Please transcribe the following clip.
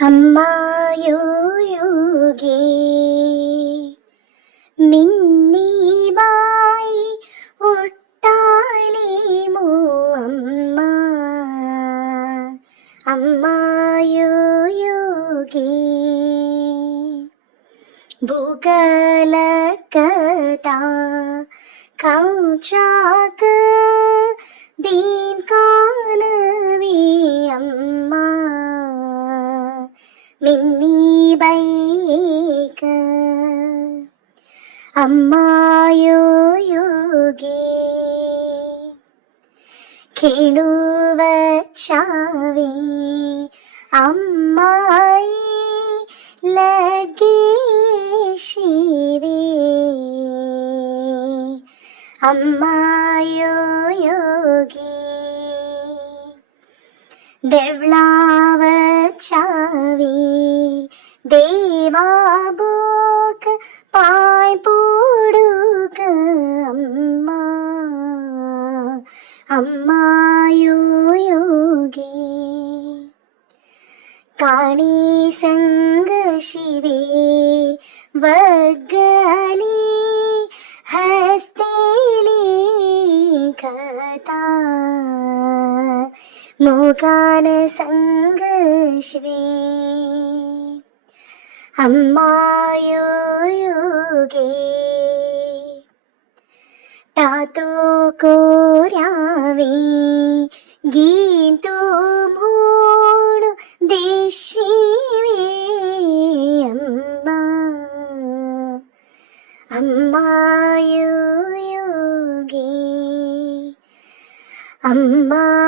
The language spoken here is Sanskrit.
ಅಮ್ಮಾಯೋಯೋಗಿ ಮಿನ್ನಿಬಾಯಿ ಒಟ್ಟಾಲೇಮೋ ಅಮ್ಮ ಅಮ್ಮಾಯೋಯೋಗಿ ಭೂಗಲಕತಾ ಕೌಚಾಕ ದೀನ್ ಕಾನವೇ ಅಮ್ಮ മിന്നിബൈക അമ്മായോയോഗി കേಳುവച്ചാവേ അമ്മായി ലഗേ ശിവേ അമ്മായോയോഗി देवलावचावी देवाबोक पाय पूडुक अम्मा अम्मायोयोगी काणी संग शिवे वग्गली हस्तेली कथा मोगान संगश्वे अम्मायोयोगे तातो कोर्यावे गीतो मोडु देशिवे अम्मा अम्मायोयोगे अम्मा